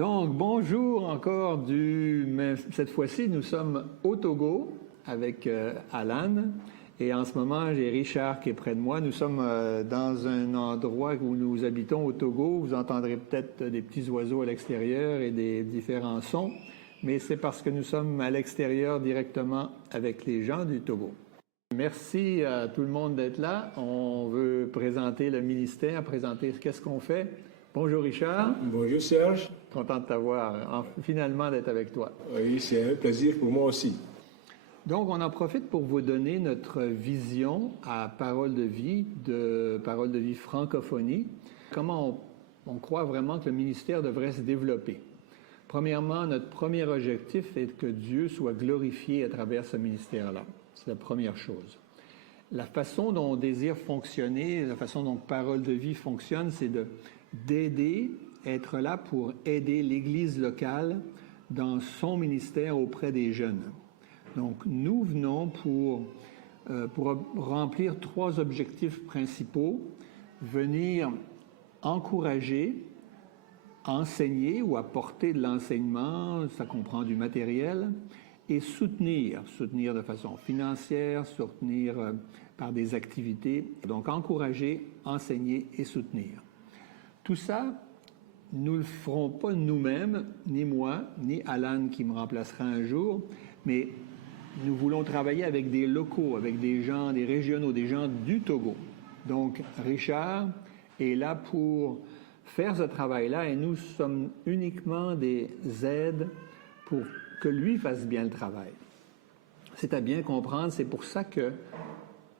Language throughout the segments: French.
Donc, bonjour encore mais cette fois-ci, nous sommes au Togo avec Alan. Et en ce moment, j'ai Richard qui est près de moi. Nous sommes dans un endroit où nous habitons au Togo. Vous entendrez peut-être des petits oiseaux à l'extérieur et des différents sons, mais c'est parce que nous sommes à l'extérieur directement avec les gens du Togo. Merci à tout le monde d'être là. On veut présenter le ministère, présenter qu'est-ce qu'on fait. Bonjour Richard. Bonjour Serge. Content de t'avoir, finalement d'être avec toi. Oui, c'est un plaisir pour moi aussi. Donc, on en profite pour vous donner notre vision à Parole de vie francophonie. Comment on croit vraiment que le ministère devrait se développer. Premièrement, notre premier objectif est que Dieu soit glorifié à travers ce ministère-là. C'est la première chose. La façon dont on désire fonctionner, la façon dont Parole de vie fonctionne, c'est d'aider, être là pour aider l'Église locale dans son ministère auprès des jeunes. Donc, nous venons pour remplir 3 objectifs principaux. Venir encourager, enseigner ou apporter de l'enseignement, ça comprend du matériel, et soutenir de façon financière, soutenir par des activités. Donc, encourager, enseigner et soutenir. Tout ça, nous ne le ferons pas nous-mêmes, ni moi, ni Alan qui me remplacera un jour, mais nous voulons travailler avec des locaux, avec des gens, des régionaux, des gens du Togo. Donc, Richard est là pour faire ce travail-là et nous sommes uniquement des aides pour que lui fasse bien le travail. C'est à bien comprendre, c'est pour ça que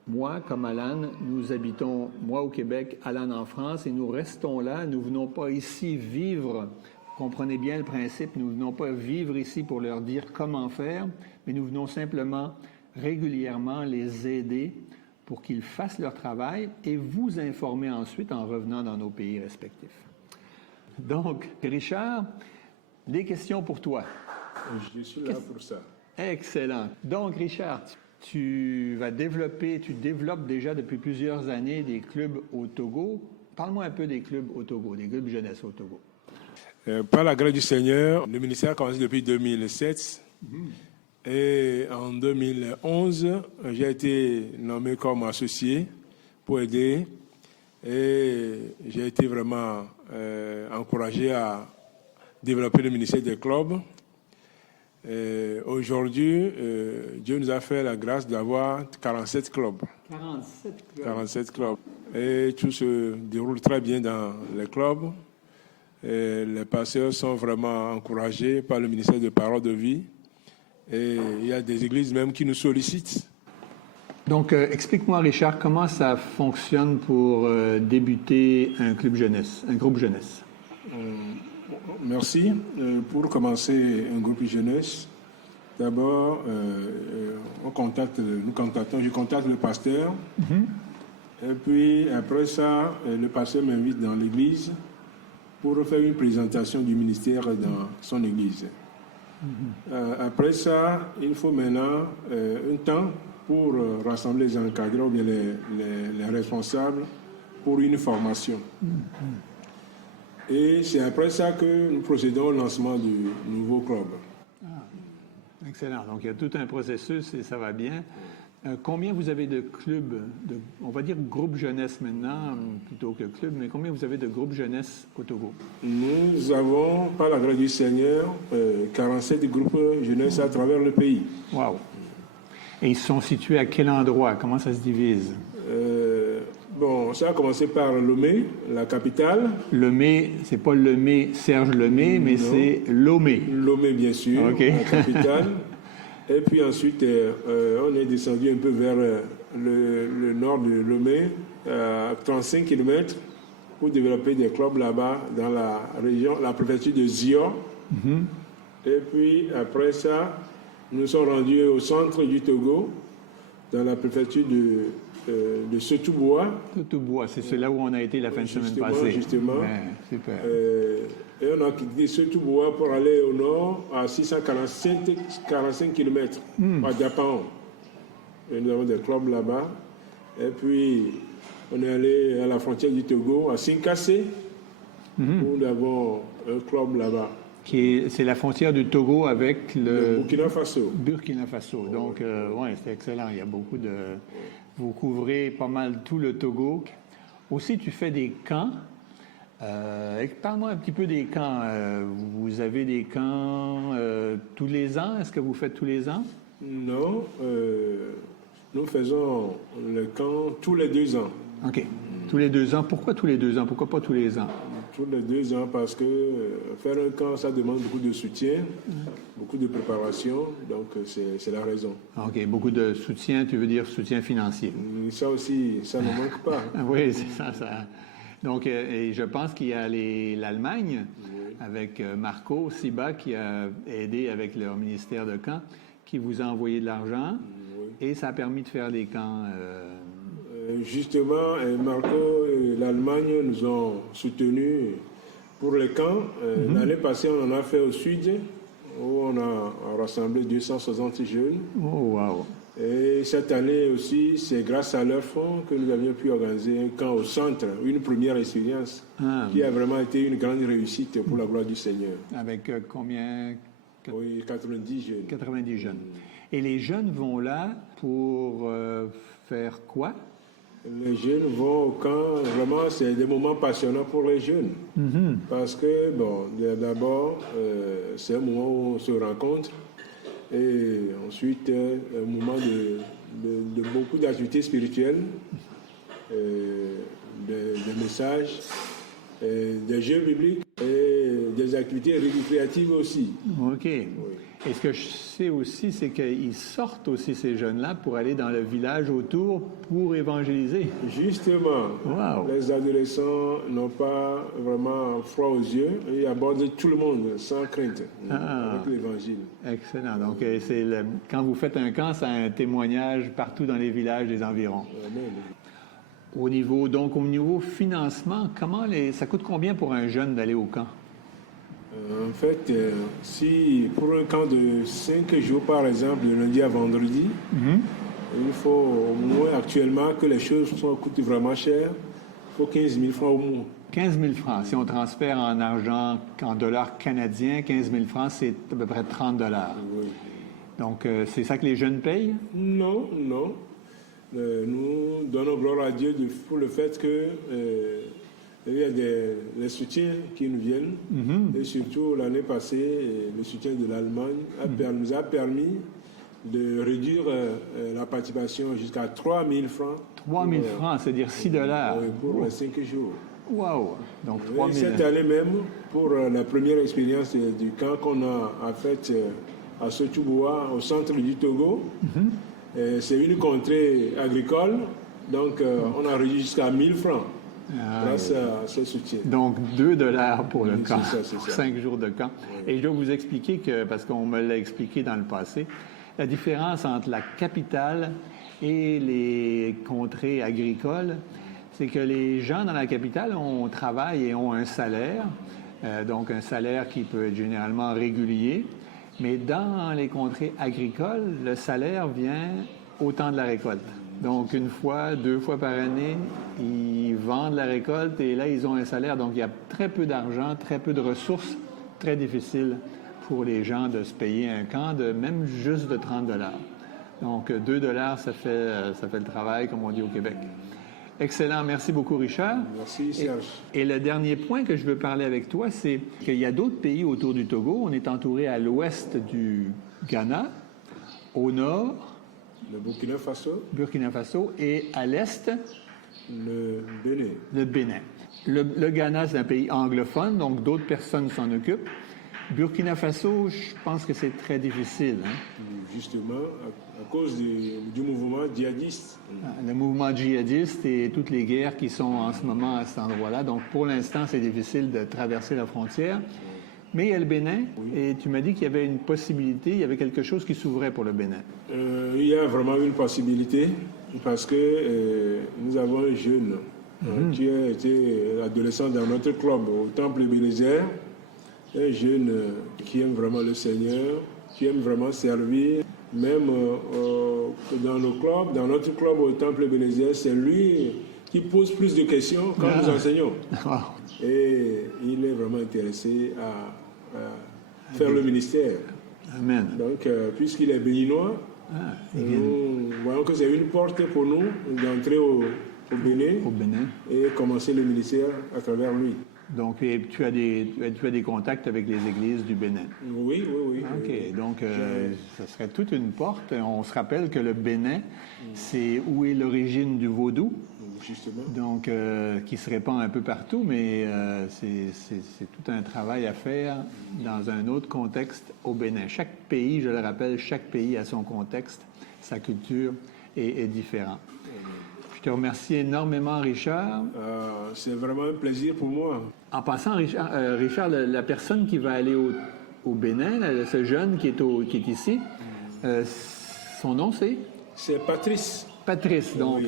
moi, comme Alan, nous habitons, moi au Québec, Alan en France, et nous restons là. Nous ne venons pas ici vivre, comprenez bien le principe, nous ne venons pas vivre ici pour leur dire comment faire, mais nous venons simplement régulièrement les aider pour qu'ils fassent leur travail et vous informer ensuite en revenant dans nos pays respectifs. Donc, Richard, des questions pour toi. Je suis là pour ça. Excellent. Donc, Richard, tu développes déjà depuis plusieurs années des clubs au Togo. Parle-moi un peu des clubs au Togo, des clubs jeunesse au Togo. Par la grâce du Seigneur, le ministère a commencé depuis 2007. Et en 2011, j'ai été nommé comme associé pour aider. Et j'ai été vraiment encouragé à développer le ministère des clubs. Aujourd'hui, Dieu nous a fait la grâce d'avoir 47 clubs. 47 clubs. Et tout se déroule très bien dans les clubs. Et les pasteurs sont vraiment encouragés par le ministère de Parole de vie. Et il y a des églises même qui nous sollicitent. Donc, explique-moi, Richard, comment ça fonctionne pour débuter un club jeunesse, un groupe jeunesse? Merci. Pour commencer un groupe jeunesse, d'abord, je contacte le pasteur. Et puis, après ça, le pasteur m'invite dans l'église pour faire une présentation du ministère dans son église. Après ça, il faut maintenant un temps pour rassembler les encadrants ou bien les responsables pour une formation. Et c'est après ça que nous procédons au lancement du nouveau club. Excellent. Donc, il y a tout un processus et ça va bien. Combien vous avez de clubs, on va dire groupe jeunesse maintenant, plutôt que club, mais combien vous avez de groupes jeunesse au Togo? Nous avons, par la grâce du Seigneur, 47 groupes jeunesse à travers le pays. Wow! Et ils sont situés à quel endroit? Comment ça se divise? Bon, ça a commencé par Lomé, la capitale. Lomé, c'est pas Serge Lemay, mais non. C'est Lomé. Lomé, bien sûr, okay. La capitale. Et puis ensuite, on est descendu un peu vers le nord de Lomé, à 35 km, pour développer des clubs là-bas, dans la région, la préfecture de Zio. Et puis après ça, nous sommes rendus au centre du Togo, dans la préfecture de Setouboua. Setouboua, c'est là où on a été la fin de semaine passée. Justement. Ouais, super. Et on a quitté Setouboua pour aller au nord à 645 km à Diapan. Et nous avons des clubs là-bas. Et puis, on est allé à la frontière du Togo, à Sinkassé, où nous avons un club là-bas. C'est la frontière du Togo avec Le Burkina Faso. Burkina Faso. Donc, oui, c'est excellent. Il y a beaucoup de... Vous couvrez pas mal tout le Togo. Aussi, tu fais des camps. Parle-moi un petit peu des camps. Vous avez des camps tous les ans? Est-ce que vous faites tous les ans? Non. Nous faisons le camp tous les 2 ans. OK. Tous les 2 ans. Pourquoi tous les 2 ans? Pourquoi pas tous les ans? Tous les 2 ans parce que faire un camp, ça demande beaucoup de soutien, beaucoup de préparation. Donc, c'est la raison. OK. Beaucoup de soutien, tu veux dire soutien financier? Ça aussi, ça ne manque pas. Oui, c'est ça. Donc, et je pense qu'il y a l'Allemagne, avec Marco Siba, qui a aidé avec leur ministère de camp, qui vous a envoyé de l'argent, et ça a permis de faire des camps. Justement, Marco et l'Allemagne nous ont soutenus pour les camps. L'année passée, on en a fait au sud, où on a rassemblé 260 jeunes. Oh, wow! Et cette année aussi, c'est grâce à leur fonds que nous avions pu organiser un camp au centre, une première expérience qui a vraiment été une grande réussite pour la gloire du Seigneur. Avec combien? Oui, 90 jeunes. 90 jeunes. Et les jeunes vont là pour faire quoi? Les jeunes vont au camp, vraiment, c'est des moments passionnants pour les jeunes. Parce que, bon, d'abord, c'est un moment où on se rencontre. Et ensuite, un moment de beaucoup d'activités spirituelles, des messages, des jeux bibliques et des activités récréatives aussi. OK. Oui. Et ce que je sais aussi, c'est qu'ils sortent aussi, ces jeunes-là, pour aller dans le village autour pour évangéliser. Justement. Wow. Les adolescents n'ont pas vraiment froid aux yeux et abordent tout le monde sans crainte avec l'Évangile. Excellent. Donc, quand vous faites un camp, ça a un témoignage partout dans les villages des environs. Amen. Au niveau financement, ça coûte combien pour un jeune d'aller au camp? En fait, si pour un camp de 5 jours, par exemple, de lundi à vendredi, il faut au moins actuellement que les choses coûtent vraiment cher. Il faut 15 000 francs au mois. 15 000 francs. Si on transfère en argent, en dollars canadiens, 15 000 francs, c'est à peu près 30 dollars. Oui. Donc, c'est ça que les jeunes payent? Non. Nous donnons gloire à Dieu pour le fait que il y a des soutiens qui nous viennent. Et surtout, l'année passée, le soutien de l'Allemagne nous a permis de réduire la participation jusqu'à 3 000 francs. 3 000 francs, c'est-à-dire 6 dollars. Pour les 5 jours. Wow! Donc, 3 000. Cette année même, pour la première expérience du camp qu'on a faite à Sotuboua, au centre du Togo, c'est une contrée agricole, donc on a réduit jusqu'à 1 000 francs. Grâce à ce soutien. Donc, 2 dollars pour le camp, c'est ça. 5 jours de camp. Oui. Et je dois vous expliquer parce qu'on me l'a expliqué dans le passé, la différence entre la capitale et les contrées agricoles, c'est que les gens dans la capitale travaillent et ont un salaire, donc un salaire qui peut être généralement régulier, mais dans les contrées agricoles, le salaire vient au temps de la récolte. Donc, 1 fois, 2 fois par année, ils vendent la récolte et là, ils ont un salaire. Donc, il y a très peu d'argent, très peu de ressources, très difficile pour les gens de se payer un camp, même juste de 30 dollars. Donc, 2 dollars, ça fait le travail, comme on dit au Québec. Excellent. Merci beaucoup, Richard. Merci, Serge. Et le dernier point que je veux parler avec toi, c'est qu'il y a d'autres pays autour du Togo. On est entouré à l'ouest du Ghana, au nord, le Burkina Faso, et à l'est, le Bénin. Le Bénin. Le Ghana, c'est un pays anglophone, donc d'autres personnes s'en occupent. Burkina Faso, je pense que c'est très difficile. Justement, à cause du mouvement djihadiste. Le mouvement djihadiste et toutes les guerres qui sont en ce moment à cet endroit-là. Donc, pour l'instant, c'est difficile de traverser la frontière. Mais il y a le Bénin, et tu m'as dit qu'il y avait une possibilité, il y avait quelque chose qui s'ouvrait pour le Bénin. Il y a vraiment une possibilité, parce que nous avons un jeune qui a été adolescent dans notre club au Temple Ebenezer, un jeune qui aime vraiment le Seigneur, qui aime vraiment servir. Même dans notre club au Temple Ebenezer, c'est lui qui pose plus de questions quand nous enseignons. Et il est vraiment intéressé faire le ministère. Amen. Donc, puisqu'il est béninois, nous voyons que c'est une porte pour nous d'entrer au Bénin et commencer le ministère à travers lui. Donc, tu as des contacts avec les églises du Bénin? Oui. OK. Donc, ce serait toute une porte. On se rappelle que le Bénin, c'est où est l'origine du vaudou. Justement. Donc, qui se répand un peu partout, mais c'est tout un travail à faire dans un autre contexte au Bénin. Chaque pays, je le rappelle, chaque pays a son contexte, sa culture est différent. Je te remercie énormément, Richard. C'est vraiment un plaisir pour moi. En passant, Richard, la personne qui va aller au Bénin, ce jeune qui est ici, son nom c'est? C'est Patrice. Patrice. Donc,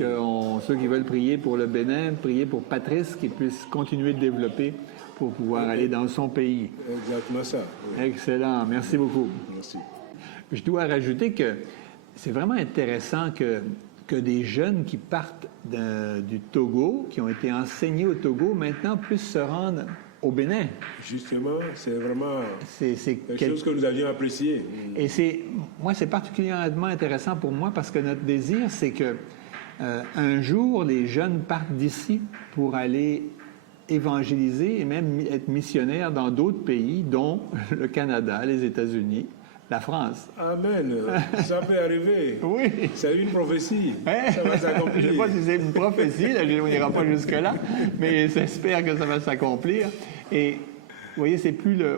ceux qui veulent prier pour le Bénin, prier pour Patrice, qu'il puisse continuer de développer pour pouvoir aller dans son pays. Exactement ça. Oui. Excellent. Merci beaucoup. Merci. Je dois rajouter que c'est vraiment intéressant que des jeunes qui partent du Togo, qui ont été enseignés au Togo, maintenant puissent se rendre au Bénin. Justement, c'est vraiment c'est quelque chose que nous avions apprécié. Et moi, c'est particulièrement intéressant pour moi parce que notre désir, c'est que un jour, les jeunes partent d'ici pour aller évangéliser et même être missionnaires dans d'autres pays, dont le Canada, les États-Unis, la France. Amen. Ça peut arriver. Oui. C'est une prophétie. Ça va s'accomplir. Je ne sais pas si c'est une prophétie, là, on n'ira pas jusque-là, mais j'espère que ça va s'accomplir. Et vous voyez,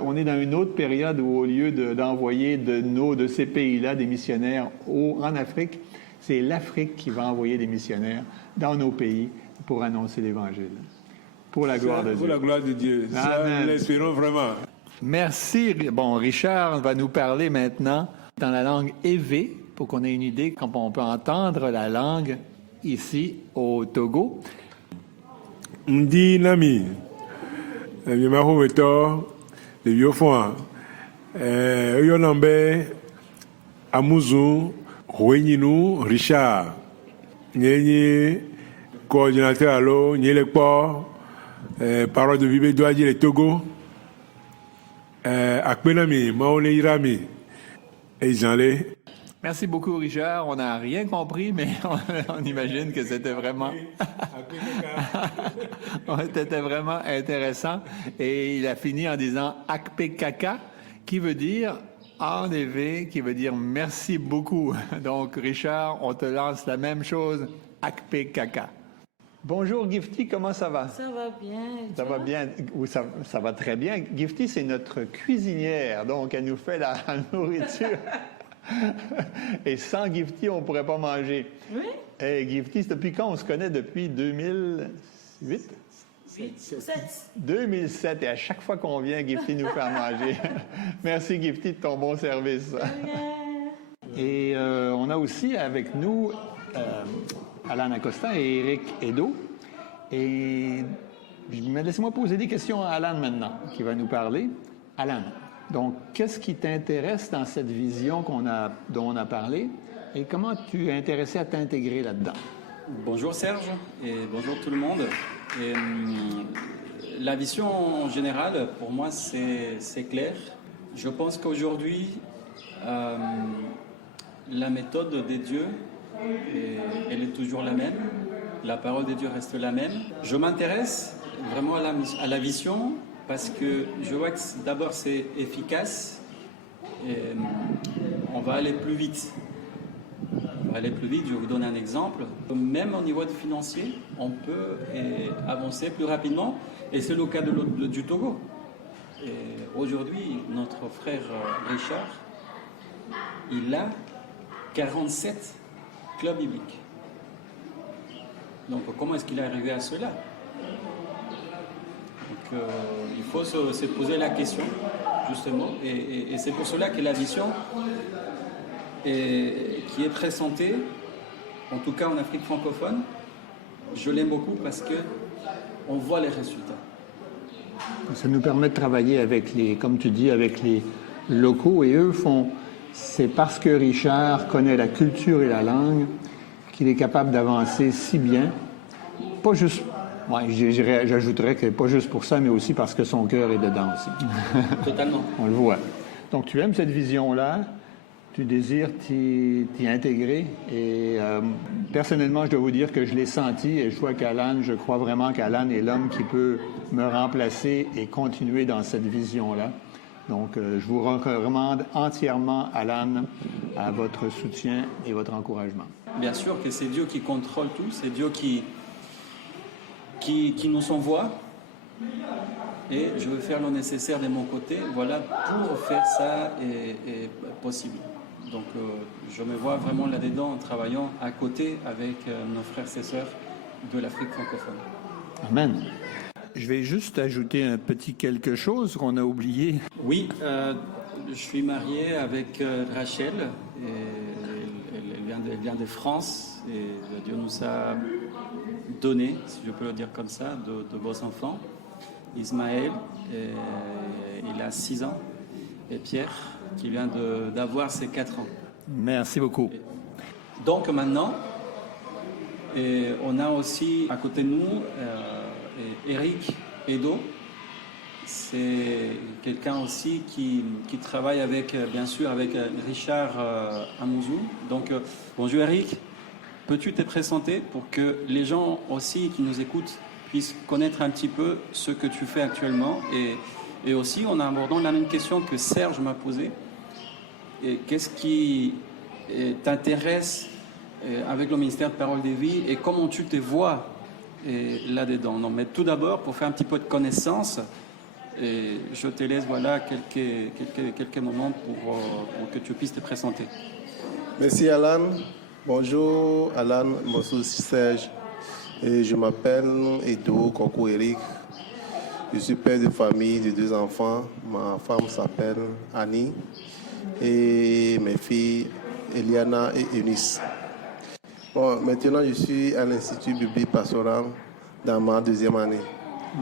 on est dans une autre période où, au lieu d'envoyer de ces pays-là des missionnaires en Afrique, c'est l'Afrique qui va envoyer des missionnaires dans nos pays pour annoncer l'Évangile. Pour la gloire de Dieu. Pour la gloire de Dieu. Ça, nous l'espérons vraiment. Merci. Bon, Richard va nous parler maintenant dans la langue Ewe, pour qu'on ait une idée quand on peut entendre la langue ici au Togo. Ndi nami, bimaho weto, le biofon, yonambe, Amuzu, Roueninu, Richard, Nyenye, coordinateur allo, Nyelekpo, parole de Bible doit dire le Togo. Merci beaucoup, Richard. On n'a rien compris, mais on imagine que c'était vraiment... C'était vraiment intéressant. Et il a fini en disant « Akpe Kaka », qui veut dire « en éveil », qui veut dire « merci beaucoup ». Donc, Richard, on te lance la même chose, « Akpe Kaka ». Bonjour Gifty, comment ça va? Ça va bien. Ça va bien, ça va très bien. Gifty, c'est notre cuisinière, donc elle nous fait la nourriture. Et sans Gifty, on ne pourrait pas manger. Oui? Et Gifty, depuis quand on se connaît? Depuis 2008? 2007. Et à chaque fois qu'on vient, Gifty nous fait à manger. Merci Gifty de ton bon service. Et on a aussi avec nous... Alan Acosta et Eric Edo. Et laissez-moi poser des questions à Alan maintenant, qui va nous parler. Alan, donc, qu'est-ce qui t'intéresse dans cette vision dont on a parlé et comment tu es intéressé à t'intégrer là-dedans? Bonjour Serge et bonjour tout le monde. Et, la vision en général, pour moi, c'est clair. Je pense qu'aujourd'hui, la méthode des dieux, elle est toujours la même, la parole de Dieu reste la même. Je m'intéresse vraiment à la vision parce que je vois que d'abord c'est efficace et on va aller plus vite. Je vais vous donner un exemple. Même au niveau financier, on peut avancer plus rapidement et c'est le cas du Togo. Et aujourd'hui, notre frère Richard, il a 47 club biblique. Donc, comment est-ce qu'il est arrivé à cela? Donc, il faut se poser la question, justement, et c'est pour cela que la vision qui est présentée, en tout cas en Afrique francophone, je l'aime beaucoup parce que on voit les résultats. Ça nous permet de travailler avec comme tu dis, avec les locaux, et eux font... C'est parce que Richard connaît la culture et la langue qu'il est capable d'avancer si bien. Pas juste, j'ajouterais que pas juste pour ça, mais aussi parce que son cœur est dedans aussi. Totalement. On le voit. Donc, tu aimes cette vision-là, tu désires t'y intégrer. Et personnellement, je dois vous dire que je l'ai senti et je crois vraiment qu'Alan est l'homme qui peut me remplacer et continuer dans cette vision-là. Donc, je vous recommande entièrement, Alan, à votre soutien et votre encouragement. Bien sûr que c'est Dieu qui contrôle tout, c'est Dieu qui nous envoie. Et je veux faire le nécessaire de mon côté, voilà, pour faire ça est possible. Donc, je me vois vraiment là-dedans en travaillant à côté avec nos frères et sœurs de l'Afrique francophone. Amen. Je vais juste ajouter un petit quelque chose qu'on a oublié. Oui, je suis marié avec Rachel. Elle vient de France et Dieu nous a donné, si je peux le dire comme ça, de beaux enfants. Ismaël, il a 6 ans, et Pierre, qui vient d'avoir ses 4 ans. Merci beaucoup. Donc maintenant, on a aussi à côté de nous Eric Edo. C'est quelqu'un aussi qui travaille bien sûr avec Richard Amouzou. Donc bonjour Eric, peux-tu te présenter pour que les gens aussi qui nous écoutent puissent connaître un petit peu ce que tu fais actuellement et aussi en abordant la même question que Serge m'a posée. Et qu'est-ce qui t'intéresse avec le ministère de Parole de Vie et comment tu te vois là-dedans. Non, mais tout d'abord, pour faire un petit peu de connaissance, je te laisse quelques moments pour que tu puisses te présenter. Merci Alan. Bonjour Alan, bonjour Serge. Et je m'appelle Edo Koko Eric. Je suis père de famille de 2 enfants. Ma femme s'appelle Annie et mes filles Eliana et Eunice. Bon, maintenant je suis à l'Institut biblique pastoral dans ma 2e année.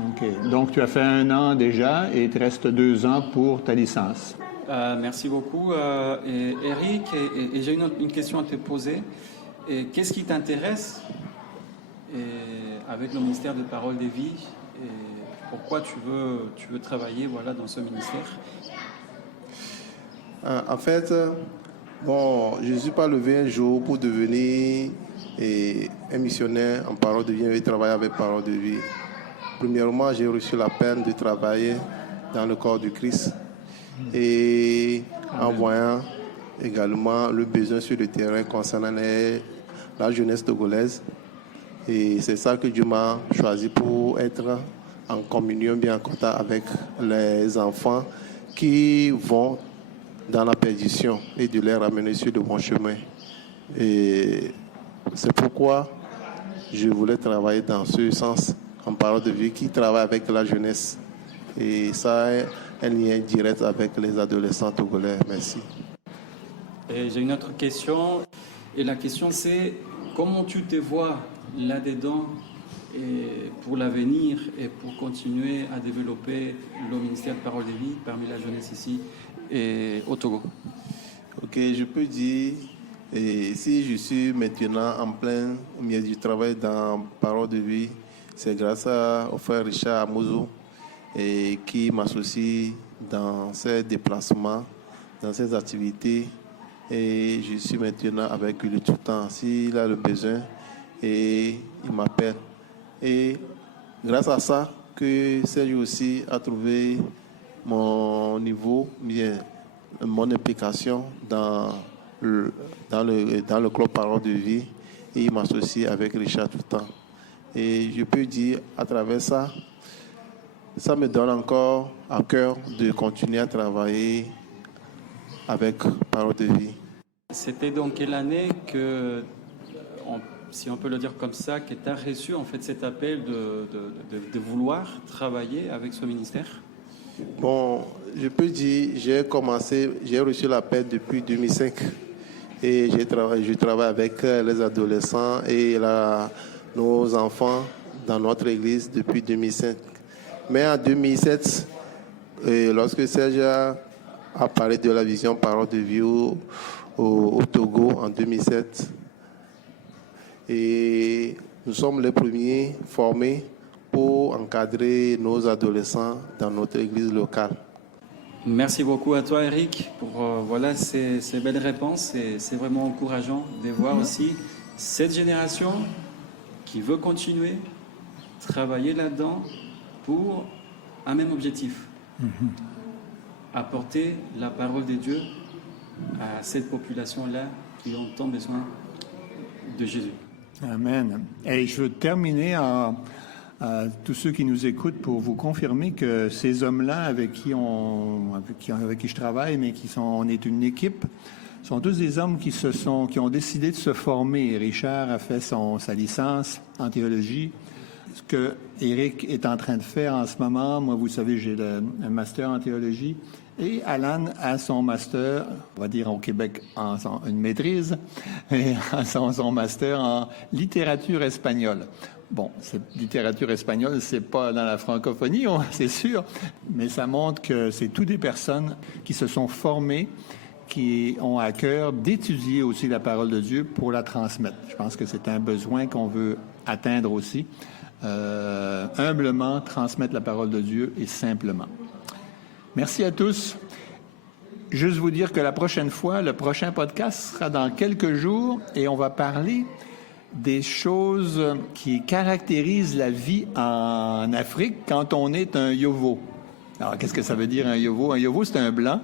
OK. Donc, tu as fait 1 an déjà et il te reste 2 ans pour ta licence. Merci beaucoup, Eric. Et j'ai une question à te poser. Qu'est-ce qui t'intéresse avec le ministère de Parole de Vie et pourquoi tu veux travailler dans ce ministère? En fait, je ne suis pas levé un jour pour devenir un missionnaire en Parole de Vie et travailler avec Parole de Vie. Premièrement, j'ai reçu la peine de travailler dans le corps du Christ et en voyant également le besoin sur le terrain concernant la jeunesse togolaise. Et c'est ça que Dieu m'a choisi pour être en communion, bien en contact avec les enfants qui vont dans la perdition et de les ramener sur le bon chemin. Et c'est pourquoi je voulais travailler dans ce sens, en Parole de Vie, qui travaille avec la jeunesse. Et ça a un lien direct avec les adolescents togolais. Merci. Et j'ai une autre question. Et la question c'est, comment tu te vois là-dedans pour l'avenir et pour continuer à développer le ministère de Parole de Vie parmi la jeunesse ici et au Togo? Ok, je peux dire, si je suis maintenant en plein au milieu du travail dans Parole de Vie, c'est grâce au frère Richard Amouzou qui m'associe dans ses déplacements, dans ses activités. Et je suis maintenant avec lui tout le temps. S'il a le besoin, et il m'appelle. Et grâce à ça, que Serge aussi a trouvé mon niveau, mon implication dans le club Parole de Vie. Et il m'associe avec Richard tout le temps. Et je peux dire, à travers ça, ça me donne encore à cœur de continuer à travailler avec Parole de Vie. C'était dans quelle année que, si on peut le dire comme ça, que tu as reçu en fait cet appel de vouloir travailler avec ce ministère? Bon, je peux dire, j'ai reçu l'appel depuis 2005 et je travaille avec les adolescents et nos enfants dans notre église depuis 2005. Mais en 2007, lorsque Serge a parlé de la vision Parole de Vie au Togo en 2007, et nous sommes les premiers formés pour encadrer nos adolescents dans notre église locale. Merci beaucoup à toi, Eric, pour voilà, ces belles réponses. Et c'est vraiment encourageant de voir aussi cette génération qui veut continuer, travailler là-dedans pour un même objectif. Apporter la parole de Dieu à cette population-là qui ont tant besoin de Jésus. Amen. Et je veux terminer à tous ceux qui nous écoutent pour vous confirmer que ces hommes-là avec qui je travaille, mais on est une équipe, sont tous des hommes qui ont décidé de se former. Richard a fait sa licence en théologie. Ce que Éric est en train de faire en ce moment, moi, vous savez, j'ai un master en théologie. Et Alan a son master, on va dire au Québec, une maîtrise, et son master en littérature espagnole. Bon, cette littérature espagnole, c'est pas dans la francophonie, c'est sûr, mais ça montre que c'est toutes des personnes qui se sont formées, qui ont à cœur d'étudier aussi la parole de Dieu pour la transmettre. Je pense que c'est un besoin qu'on veut atteindre aussi. Humblement transmettre la parole de Dieu et simplement. Merci à tous. Juste vous dire que la prochaine fois, le prochain podcast sera dans quelques jours et on va parler des choses qui caractérisent la vie en Afrique quand on est un Yovo. Alors, qu'est-ce que ça veut dire un Yovo? Un Yovo, c'est un blanc.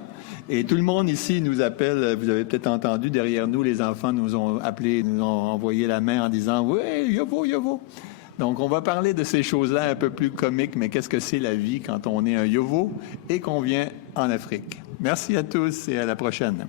Et tout le monde ici nous appelle, vous avez peut-être entendu, derrière nous, les enfants nous ont appelé, nous ont envoyé la main en disant « Oui, Yovo, Yovo ». Donc, on va parler de ces choses-là un peu plus comiques, mais qu'est-ce que c'est la vie quand on est un Yovo et qu'on vient en Afrique? Merci à tous et à la prochaine.